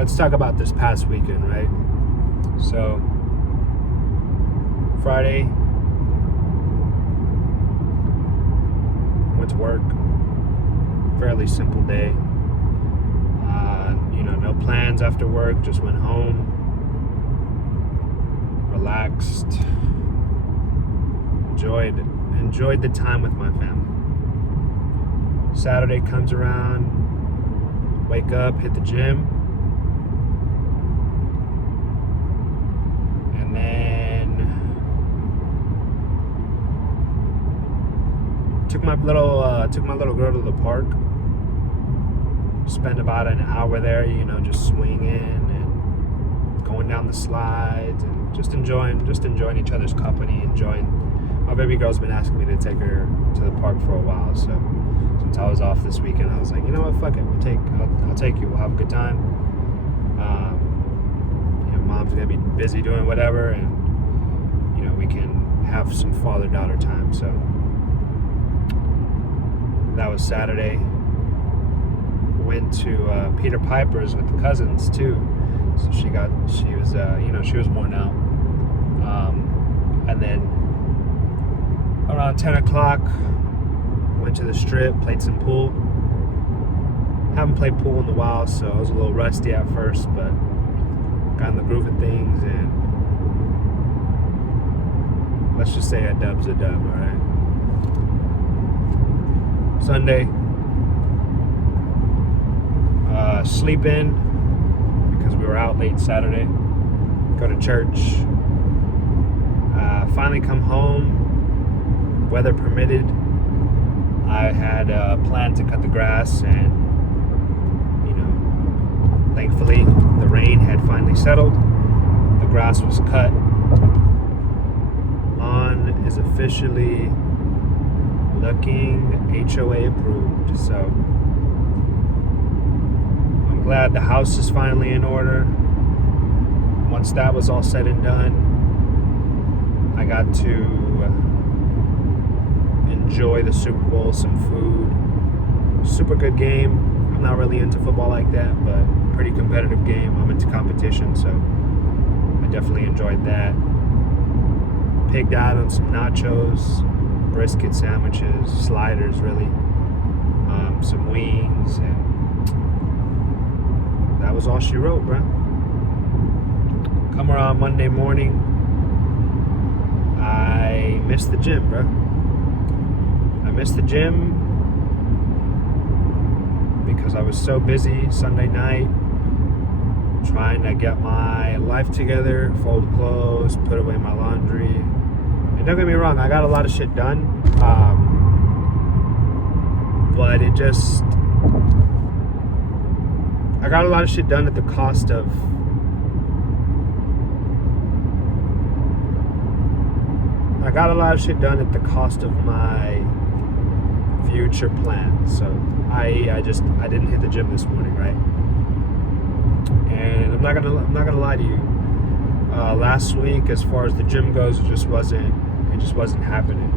let's talk about this past weekend, right? So, Friday, went to work. Fairly simple day. No plans after work. Just went home, relaxed, enjoyed the time with my family. Saturday comes around, wake up, hit the gym, and then took my little girl to the park. Spent about an hour there, just swinging and going down the slides and just enjoying each other's company. My baby girl's been asking me to take her to the park for a while, so since I was off this weekend, I was like, you know what, fuck it, I'll take you. We'll have a good time. Mom's gonna be busy doing whatever, and we can have some father-daughter time. So that was Saturday. Went to Peter Piper's with the cousins too, so she was worn out. And then around 10 o'clock, went to the strip, played some pool. Haven't played pool in a while, so I was a little rusty at first, but got in the groove of things, and let's just say a dub's a dub, all right? Sunday, sleep in because we were out late Saturday. Go to church. Finally come home, weather permitted. I had a plan to cut the grass, and thankfully the rain had finally settled. The grass was cut. Lawn is officially looking HOA approved, so I'm glad the house is finally in order. Once that was all said and done, I got to enjoy the Super Bowl, some food. Super good game. I'm not really into football like that, but pretty competitive game. I'm into competition, so I definitely enjoyed that. Pigged out on some nachos, brisket sandwiches, sliders, really, some wings, and that was all she wrote, bruh. Come around Monday morning, I missed the gym, bruh. I missed the gym because I was so busy Sunday night trying to get my life together, fold clothes, put away my laundry. And don't get me wrong, I got a lot of shit done, but I got a lot of shit done at the cost of my future plans. So I didn't hit the gym this morning, right? And I'm not gonna lie to you. Last week, as far as the gym goes, it just wasn't happening.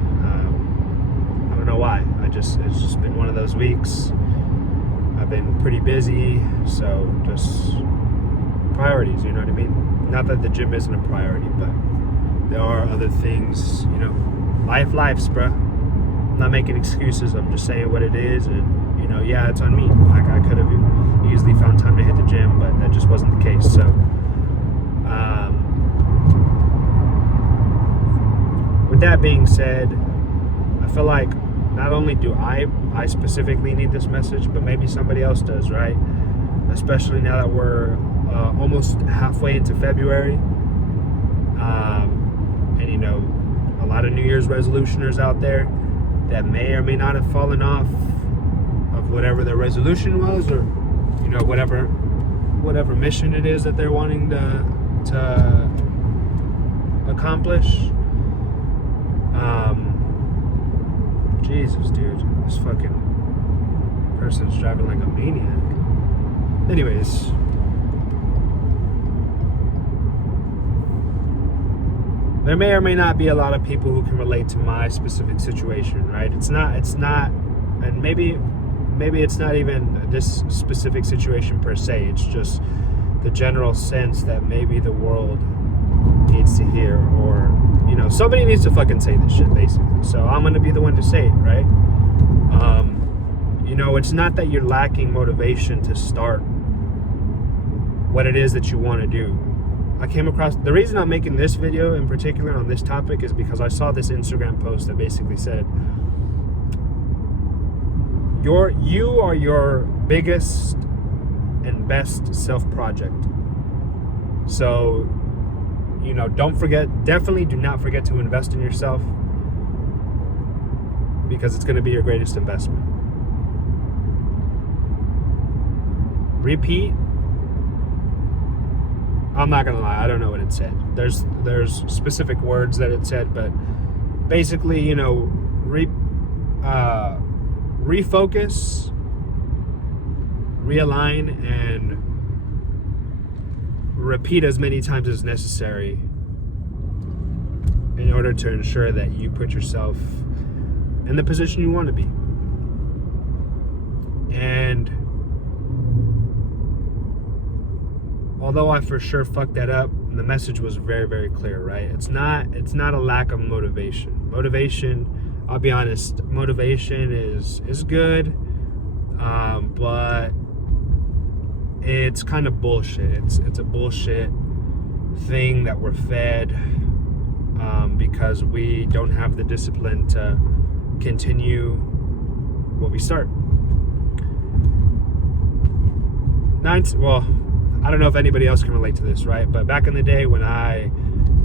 I don't know why. It's just been one of those weeks. I've been pretty busy, so just priorities. You know what I mean? Not that the gym isn't a priority, but there are other things. Life's, bruh. I'm not making excuses. I'm just saying what it is, and yeah, it's on me. I could have easily found time to hit the gym, but that just wasn't the case. So, with that being said, I feel like not only do I specifically need this message, but maybe somebody else does, right? Especially now that we're almost halfway into February, and a lot of New Year's resolutioners out there that may or may not have fallen off of whatever their resolution was, or whatever mission it is that they're wanting to accomplish. Jesus, dude, this fucking person's driving like a maniac. Anyways, there may or may not be a lot of people who can relate to my specific situation, right? It's not, and maybe it's not even this specific situation per se. It's just the general sense that maybe the world needs to hear, or somebody needs to fucking say this shit, basically. So I'm gonna be the one to say it, right? It's not that you're lacking motivation to start what it is that you want to do. I came across, the reason I'm making this video in particular on this topic is because I saw this Instagram post that basically said, you are your biggest and best self-project. So, definitely do not forget to invest in yourself, because it's going to be your greatest investment. Repeat. I'm not going to lie, I don't know what it said. There's specific words that it said, but basically, refocus, realign, and repeat as many times as necessary in order to ensure that you put yourself in the position you want to be. And although I for sure fucked that up, the message was very, very clear, right? It's not a lack of motivation. Motivation, I'll be honest, motivation is good, but it's kind of bullshit. It's a bullshit thing that we're fed, because we don't have the discipline to continue what we start. I don't know if anybody else can relate to this, right? But back in the day when I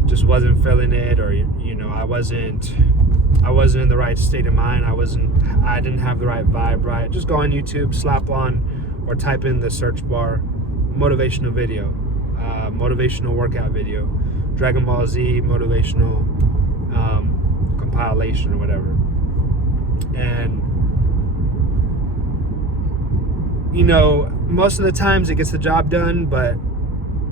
just wasn't feeling it, or I wasn't in the right state of mind, I didn't have the right vibe, right? Just go on YouTube, slap on or type in the search bar motivational video, motivational workout video, Dragon Ball Z motivational compilation or whatever. And most of the times it gets the job done, but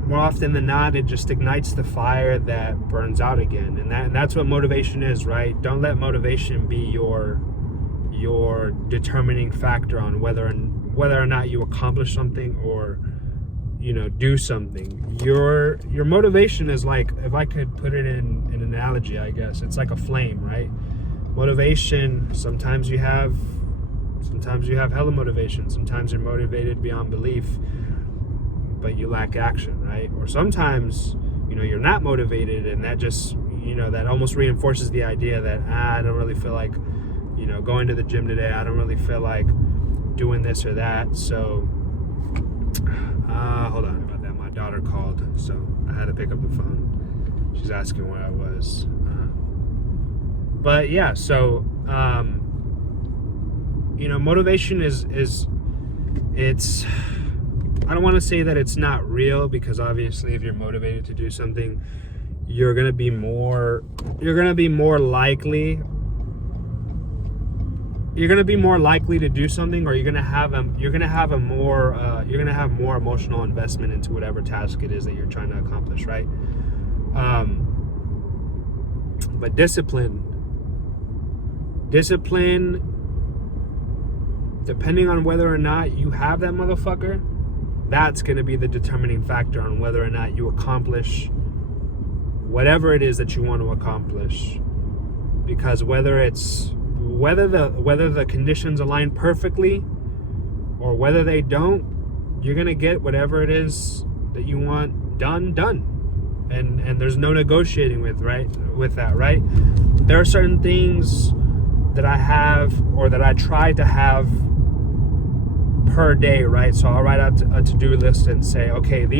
more often than not, it just ignites the fire that burns out again. And that's what motivation is, right? Don't let motivation be your determining factor on whether or not you accomplish something or do something. Your motivation is like, if I could put it in an analogy, I guess it's like a flame, right? Motivation, sometimes you have hella motivation. Sometimes you're motivated beyond belief, but you lack action, right? Or sometimes, you're not motivated, and that just, that almost reinforces the idea that, I don't really feel like, going to the gym today. I don't really feel like doing this or that. So, hold on about that. My daughter called, so I had to pick up the phone. She's asking where I was. But yeah, so, motivation is it's, I don't want to say that it's not real, because obviously if you're motivated to do something, you're going to be more likely to do something, or you're going to have more emotional investment into whatever task it is that you're trying to accomplish, right? But discipline, depending on whether or not you have that motherfucker, that's going to be the determining factor on whether or not you accomplish whatever it is that you want to accomplish. Because whether the conditions align perfectly or whether they don't, you're going to get whatever it is that you want done. And there's no negotiating with that, right? There are certain things that I have, or that I try to have per day, right? So I'll write out a to-do list and say, okay, and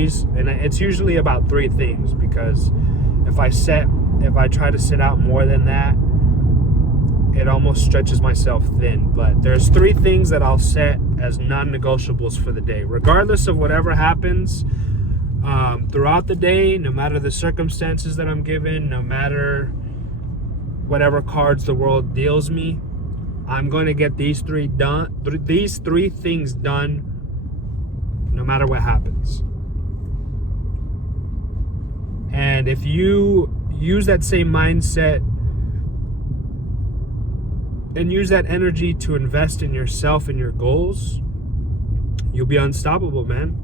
it's usually about 3 things, because if I try to set out more than that, it almost stretches myself thin. But there's 3 things that I'll set as non-negotiables for the day, regardless of whatever happens throughout the day, no matter the circumstances that I'm given, no matter whatever cards the world deals me. I'm going to get these 3 things done, no matter what happens. And if you use that same mindset and use that energy to invest in yourself and your goals, you'll be unstoppable, man.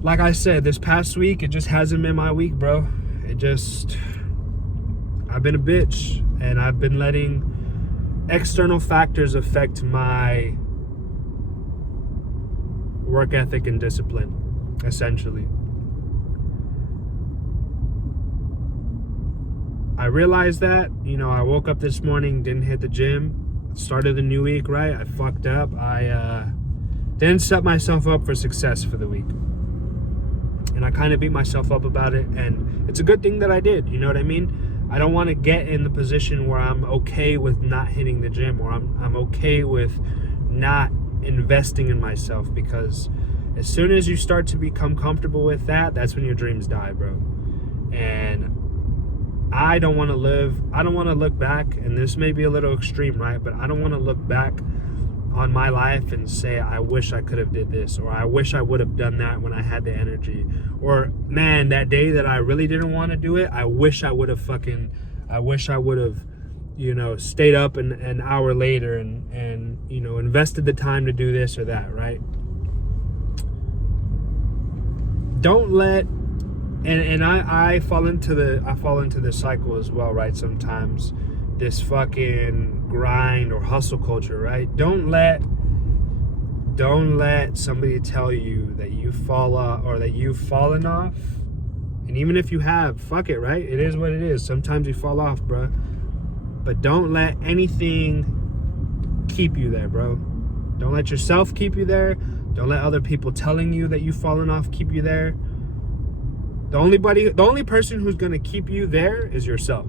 like I said, this past week, it just hasn't been my week, bro. I've been a bitch, and I've been letting external factors affect my work ethic and discipline, essentially. I realized that, I woke up this morning, didn't hit the gym, started the new week, right? I fucked up. I didn't set myself up for success for the week. And I kind of beat myself up about it, and it's a good thing that I did, you know what I mean? I don't want to get in the position where I'm okay with not hitting the gym, or I'm okay with not investing in myself, because as soon as you start to become comfortable with that, that's when your dreams die, bro. And I don't want to look back, and this may be a little extreme, right? But I don't want to look back on my life and say, I wish I could have did this, or I wish I would have done that when I had the energy, or man, that day that I really didn't want to do it, I wish I would have stayed up an hour later and invested the time to do this or that, right? Don't let, and I fall into the cycle as well, right? Sometimes this fucking grind or hustle culture, right? Don't let somebody tell you that you fall off, or that you've fallen off. And even if you have, fuck it, right? It is what it is. Sometimes you fall off, bro. But don't let anything keep you there, bro. Don't let yourself keep you there. Don't let other people telling you that you've fallen off keep you there. The only person who's gonna keep you there is yourself.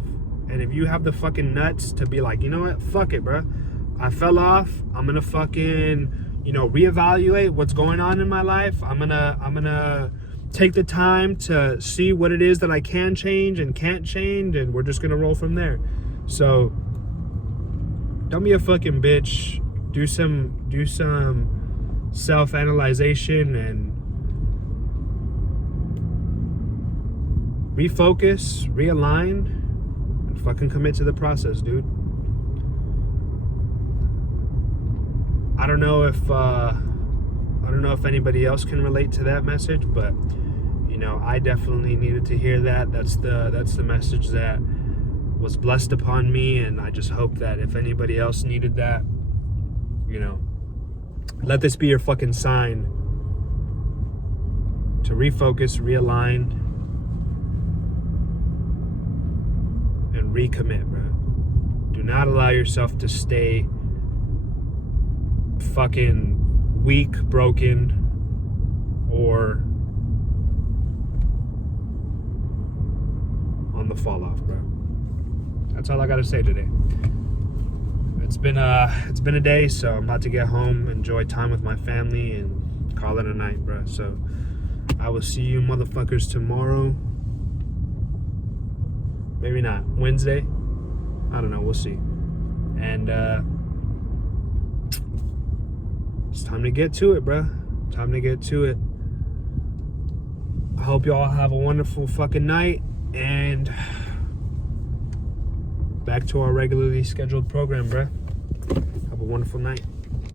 And if you have the fucking nuts to be like, you know what, fuck it, bro, I fell off, I'm gonna fucking, reevaluate what's going on in my life. I'm gonna take the time to see what it is that I can change and can't change, and we're just gonna roll from there. So don't be a fucking bitch. Do some self-analyzation and refocus, realign, and fucking commit to the process, dude. I don't know if anybody else can relate to that message, but I definitely needed to hear that. That's the message that was blessed upon me, and I just hope that if anybody else needed that, let this be your fucking sign to refocus, realign, and recommit, bro. Do not allow yourself to stay fucking weak, broken, or on the fall off, bro. That's all I gotta say today. It's been a day, so I'm about to get home, enjoy time with my family, and call it a night, bro. So I will see you motherfuckers tomorrow. Maybe not. Wednesday? I don't know, we'll see. And it's time to get to it, bro. Time to get to it. I hope y'all have a wonderful fucking night, and back to our regularly scheduled program, bro. Have a wonderful night.